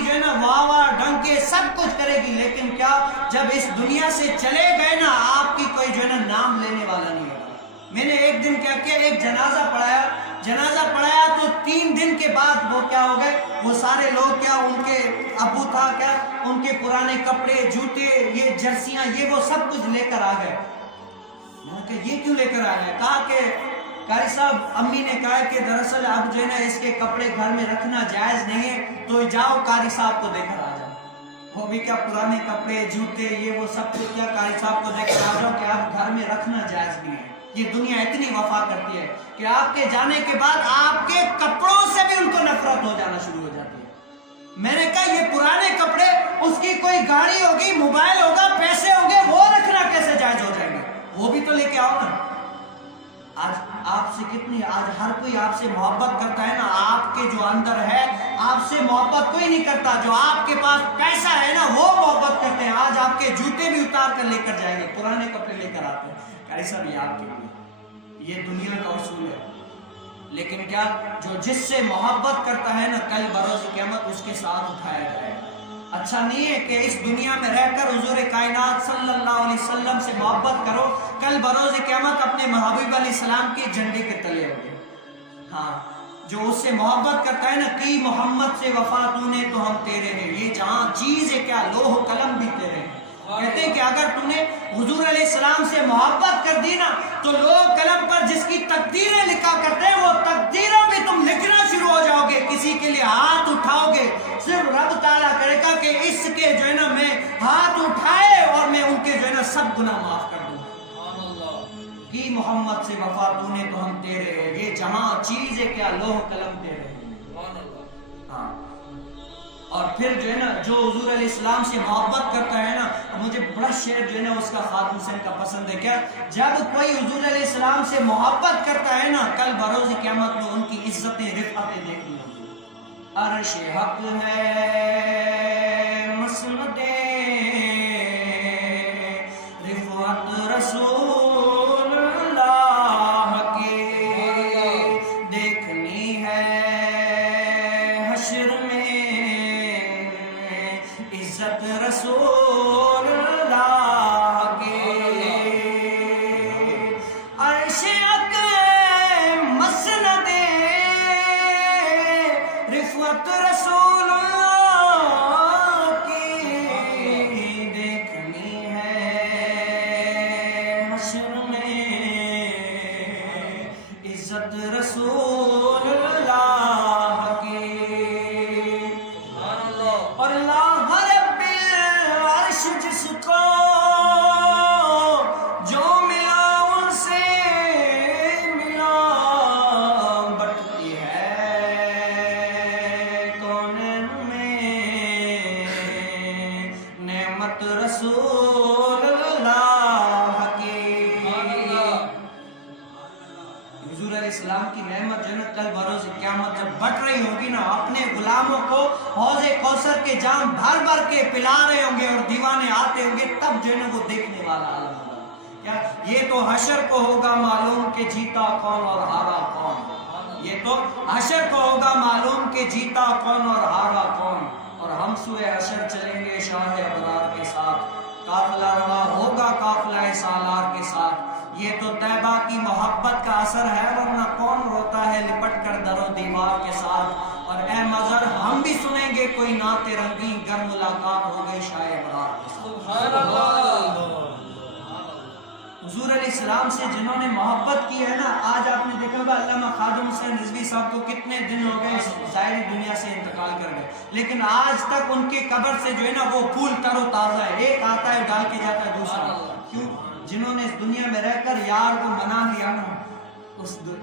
کی جو ہے نا واہ واہ ڈنکے سب کچھ کرے گی، لیکن کیا جب اس دنیا سے چلے گئے نا آپ کی کوئی جو ہے نا نام لینے والا نہیں ہوگا۔ میں نے ایک دن کیا کیا، ایک جنازہ پڑھایا تو 3 دن کے بعد وہ کیا ہو گئے، وہ سارے لوگ کیا، ان کے ابو تھا کیا، ان کے پرانے کپڑے جوتے یہ جرسیاں یہ وہ سب کچھ لے کر آ گئے۔ میں نے کہا یہ کیوں لے کر آ گئے؟ کہا کہ قاری صاحب امی نے کہا کہ دراصل اب جو ہے نا اس کے کپڑے گھر میں رکھنا جائز نہیں ہے، تو جاؤ قاری صاحب کو دے کر آ جاؤ۔ وہ بھی کیا پرانے کپڑے جوتے یہ وہ سب کچھ کیا قاری صاحب کو دے کر آ جاؤ کہ اب گھر میں رکھنا جائز نہیں ہے۔ یہ دنیا اتنی وفا کرتی ہے کہ آپ کے جانے کے بعد آپ کے کپڑوں سے بھی ان کو نفرت ہو جانا شروع ہو جاتی ہے۔ میں نے کہا یہ پرانے کپڑے، اس کی کوئی گاڑی ہوگی، موبائل ہوگا، پیسے ہوں گے، وہ رکھنا کیسے جائز ہو جائیں گے؟ وہ بھی تو لے کے آؤ نا۔ آج آپ سے کتنی، آج ہر کوئی آپ سے محبت کرتا ہے نا، آپ کے جو اندر ہے آپ سے محبت کوئی نہیں کرتا، جو آپ کے پاس پیسہ ہے نا وہ محبت کرتے ہیں۔ آج آپ کے جوتے بھی اتار کر لے کر جائیں گے، پرانے کپڑے لے کر آتے ہیں، قاری صاحب یہ آپ کے لیے، یہ دنیا کا اصول ہے۔ لیکن کیا جو جس سے محبت کرتا ہے نا کل بروز قیامت اس کے ساتھ اٹھایا جائے گا۔ اچھا نہیں ہے کہ اس دنیا میں رہ کر حضور کائنات صلی اللہ علیہ وسلم سے محبت کرو، کل بروز قیامت اپنے محبوب علیہ السلام کے جھنڈے کے تلے ہوگے۔ ہاں جو اس سے محبت کرتا ہے نا، کی محمد سے وفا تو نے تو ہم تیرے ہیں، یہ جہاں چیز ہے کیا لوح و قلم بھی تیرے ہیں۔ کہتے ہیں کہ اگر تم نے حضور علیہ السلام سے محبت کر دی نا تو لوح قلم پر جس کی تقدیریں لکھا کرتے ہیں وہ تقدیروں بھی تم لکھنا شروع ہو جاؤ گے۔ کسی کے لیے ہاتھ اٹھاؤ گے صرف رب تعالیٰ کرے گا کہ اس کے جو ہے نا میں ہاتھ اٹھائے اور میں ان کے جو ہے نا سب گناہ معاف کر دوں۔ کی محمد سے وفا تو نے تو ہم تیرے ہیں، یہ جہاں چیز ہے کیا لوح قلم تیرے ہیں۔ ہاں اور پھر جو ہے نا جو حضور علیہ السلام سے محبت کرتا ہے نا، مجھے بڑا شعر جو ہے نا اس کا خاتم حسین کا پسند ہے، کیا جب کوئی حضور علیہ السلام سے محبت کرتا ہے نا کل بروز قیامت میں ان کی عزتیں رفعتیں دیکھنی ہوگی۔ عرش حق ہے مسند رفعت رسول اللہ کی دیکھنی ہے، حشر میں عزت رسول اللہ کی۔ عرش حق مسند رفعت رسول اللہ کی دیکھنی ہے، حشر میں عزت رسول اللہ کی۔ اور اللہ رب العرش جس کو جو ملا ان سے ملا، بٹتی ہے کونین میں نعمت رسول اللہ کی۔ حضور علیہ السلام کی نعمت جو ہے نا کل بروز قیامت جب بٹ رہی ہوگی نا، اپنے غلاموں کو حوض کوثر کے جام بھر بھر کے پلا رہے ہوں گے اور دیوانے آتے ہوں گے، تب جو ہے نا وہ دیکھنے والا عالم ہوگا۔ کیا یہ تو حشر کو ہوگا معلوم کہ جیتا کون اور ہارا کون، یہ تو حشر کو ہوگا معلوم کہ جیتا کون اور ہارا کون۔ اور ہم سوئے حشر چلیں گے شاہ ابرار کے ساتھ، قافلہ رواں ہوگا قافلہ سالار کے ساتھ۔ یہ تو طیبہ کی محبت کا اثر ہے، ورنہ کون روتا ہے لپٹ کر در و دیوار کے ساتھ۔ اور اے مظہر ہم بھی سنیں گے کوئی نعت رنگین گر ملاقات ہو گئی شاہ ابرار کے ساتھ۔ حضور علیہ السلام سے جنہوں نے محبت کی ہے نا، آج آپ نے دیکھا ہوگا علامہ خادم حسین رضوی صاحب کو کتنے دن ہو گئے ظاہری دنیا سے انتقال کر گئے، لیکن آج تک ان کی قبر سے جو ہے نا وہ پھول تر و تازہ ہے، ایک آتا ہے ڈال کے جاتا ہے دوسرا۔ کیوں؟ جنہوں نے اس دنیا میں رہ کر یار کو منا لیا نا،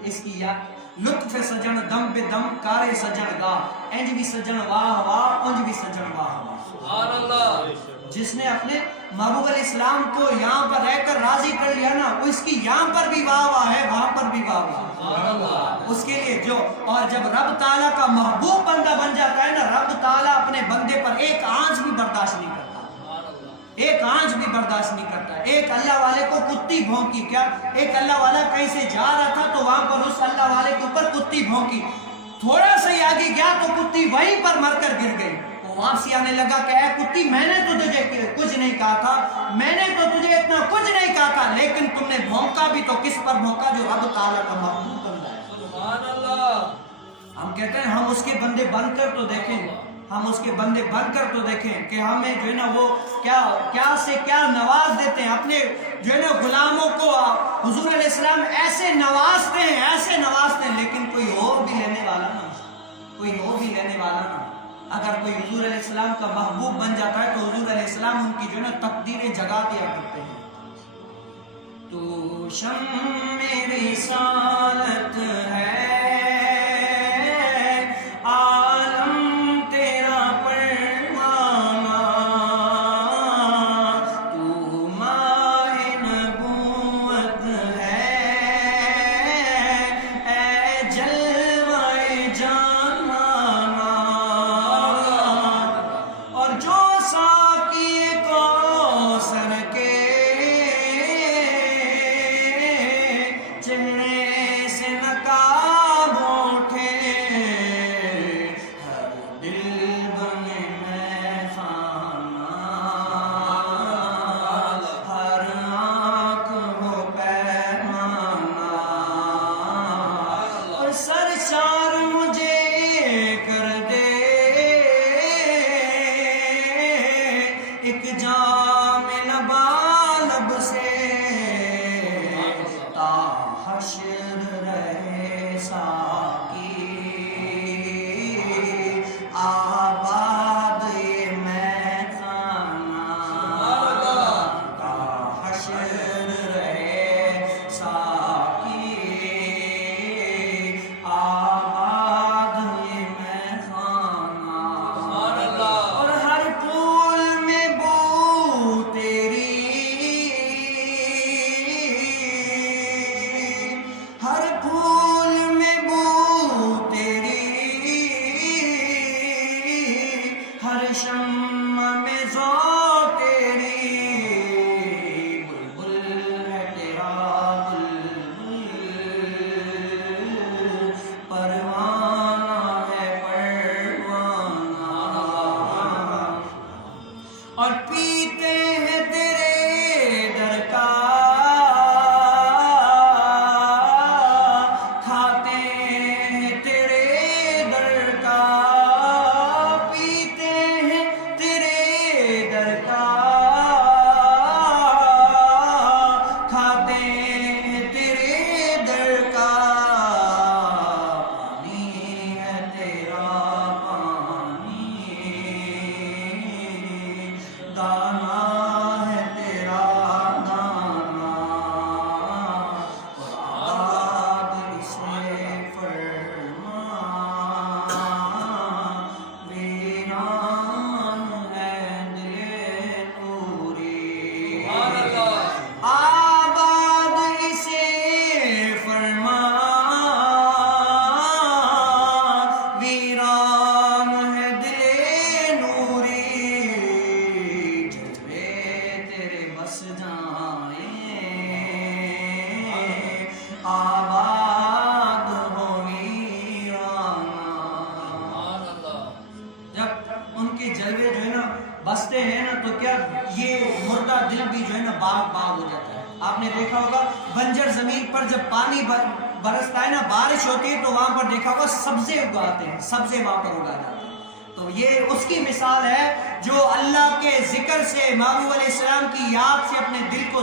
اس کی یاد لطف سجن دم بے دم کارے سجن گاہ، انج بھی سجن واہ واہ انج بھی سجن واہ واہ۔ سبحان اللہ۔ جس نے اپنے محبوب علیہ السلام کو یہاں پر رہ کر راضی کر لیا نا، اس کی یہاں پر بھی واہ واہ ہے، وہاں پر بھی واہ واہ اس کے لیے جو۔ اور جب رب تعالیٰ کا محبوب بندہ بن جاتا ہے نا، رب تعالیٰ اپنے بندے پر ایک آنچ بھی برداشت نہیں کرتا، ایک آنچ بھی برداشت نہیں کرتا۔ ایک اللہ والے کو کتی بھونکی، کیا ایک اللہ والا کہیں سے جا رہا تھا تو وہاں پر اس اللہ والے کے اوپر کتی بھونکی، تھوڑا سا آگے گیا تو کتی وہیں پر مر کر گر گئی۔ واپسی آنے لگا کہ اے کتی میں نے تو تجھے کچھ نہیں کہا تھا, میں نے تو تجھے اتنا کچھ نہیں کہا تھا, لیکن تم نے بھونکا بھی تو کس پر بھونکا؟ جو رب تعالیٰ کا محبوب بندہ ہے. سبحان اللہ. ہم کہتے ہیں ہم اس کے بندے بن کر تو دیکھیں, ہم اس کے بندے بن کر تو دیکھیں کہ ہمیں جو ہے نا وہ کیا سے کیا نواز دیتے ہیں. اپنے جو ہے نا غلاموں کو حضور علیہ السلام ایسے نوازتے ہیں, ایسے نوازتے ہیں, لیکن کوئی اور بھی لینے والا نہ, کوئی اور بھی لینے والا نہ. اگر کوئی حضور علیہ السلام کا محبوب بن جاتا ہے تو حضور علیہ السلام ان کی جو ہے نا تقدیریں جگا دیا کرتے ہیں. تو شمع رسالت ہے, عالم تیرا پروانہ, تو ماہ نبوت ہے, اے جلوہ جانانا, اور جو ساقی کوثر کے چہرے سے نقاب اٹھے, ہر دل بنے میں خانہ, ہر آنکھ ہو پیمانہ, اور سرشار مجھے کر دے ایک جام لبالب سے, تا حشر رہے ساقی آباد یہ میخانہ, تا حشر رہے ساقی آباد یہ میخانہ. اور ہر پھول میں بو تیری, ہر پھول میں بو تیری, ہر شمع میں ذوق تیری, بلبل ہے تیرا بلبل, پروانہ ہے پروانہ, اور پیتے ہیں تیرے در کا, کھاتے ہیں تیرے در کا, پیتے ہیں تیرے در کا, کھاتے ہیں تیرے در کا, پانی ہے تیرا پانی, دانا ہے تیرا دانا, اور آباد اسے فرما, ویران ہے دل نوری, آباد اسے فرما, ویران ہے دل نوری, جلوے تیرے بس جائیں, آباد ہو ویرانہ. جب ان کے جلوے جو ہے نا بستے ہیں نا تو کیا یہ مردہ دل بھی جو ہے نا باغ باغ ہو جاتا ہے. آپ نے دیکھا ہوگا بنجر زمین پر جب پانی برستا ہے نا, بارش ہوتی ہے تو وہاں پر دیکھا ہوگا سبزے اگاتے ہیں, سبزے وہاں پر اگا جاتے ہیں. تو یہ اس کی مثال ہے جو اللہ کے ذکر سے, محبوب علیہ السلام کی یاد سے اپنے دل کو